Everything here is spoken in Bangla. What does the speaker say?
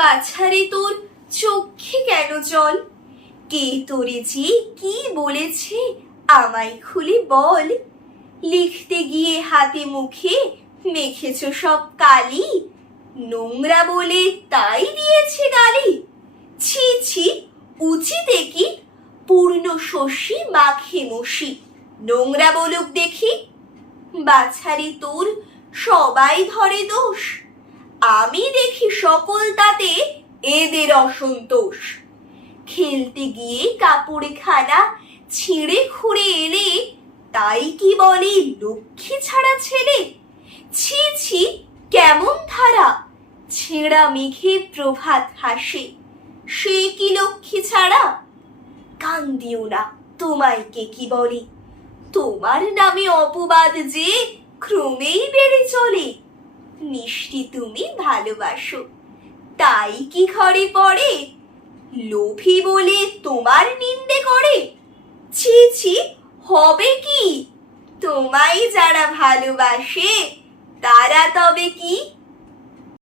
বাছারে তোর চোখে কেন জল কে তোরে যে কি বলেছে আমায় খুলে বল লিখতে গিয়ে হাতে মুখে মেখেছ সব কালি নোংরা বলে তাই দিয়েছে গালি ছি ছি উচিতে কি পূর্ণ শশী মাখে মশি নোংরা বলুক দেখি বাছারি তোর সবাই ধরে দোষ আমি দেখি সকল এদের অসন্তোষ খেলতে গিয়ে কাপড়ে খানা ছিঁড়ে খুঁড়ে এলে তাই কি বলে লক্ষ্মী ছাড়া ছেলে ছি ছি কেমন ধারা ছেঁড়া মেঘে প্রভাত হাসে সে কি লক্ষ্মী ছাড়া কান দিও না তোমায় কে কি বলে তোমার নামে অপবাদ যে ক্রমেই বেড়ে চলে মিষ্টি তুমি ভালোবাসো তাই কি ঘরে পড়ে লোভী বলে তোমার নিন্দে করে ছি ছি হবে কি তোমায় যারা ভালোবাসে তারা তবে কি